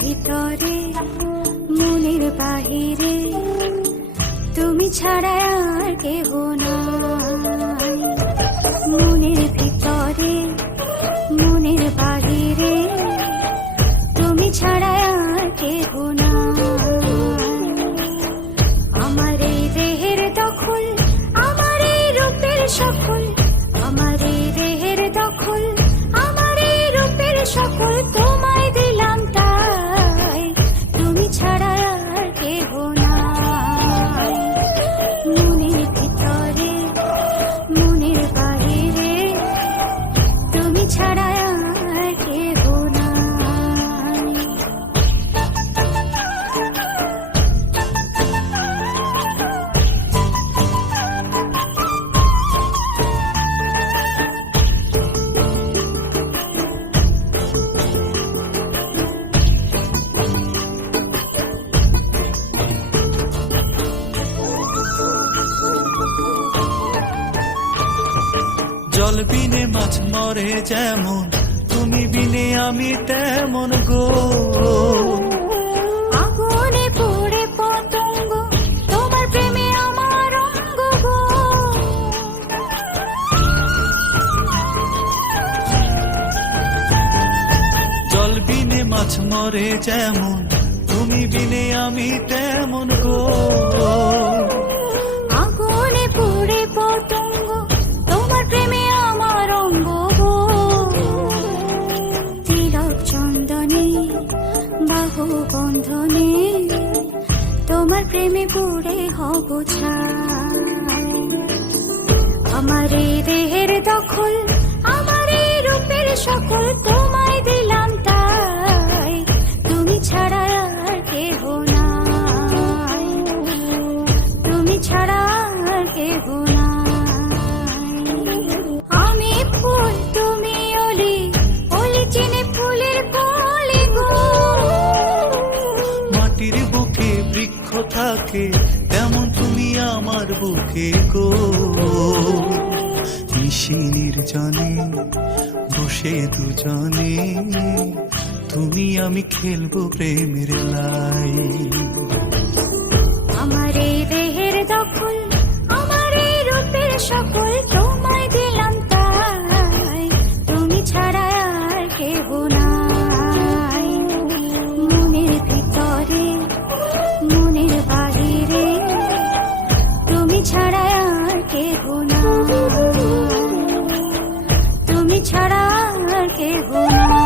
ভিতরে মনের বাহিরে তুমি ছাড়া আর কেহ নাই। মনের ভিতরে, মনের বাহিরে, তুমি ছাড়া আর কেহ না আমার এই দেহের দখল, আমার এই রূপের সফল জল বিনে মাছ মরে যেমন তুমি বিনে আমি তেমন গো। আগুনে পড়ে পতঙ্গ তোমার প্রেমে আমার অঙ্গ গো। জল বিনে মাছ মরে যেমন তুমি বিনে আমি তেমন গো। বন্ধনে তোমার প্রেমে পড়ে হব আমার এই দেহের দখল, আমার এই রূপের সকল তোমায় দিলাম তাই। তুমি ছাড়া আর কেহ নাই। তুমি ছাড়া আর কেহ নাই। থাকে তেমন তুমি আমার বুকে গো। নিশির জানে বসে দুজনে, তুমি আমি খেলব প্রেমের লাই। ছাড়া আর কেহ তুমি ছাড়া আর কেহ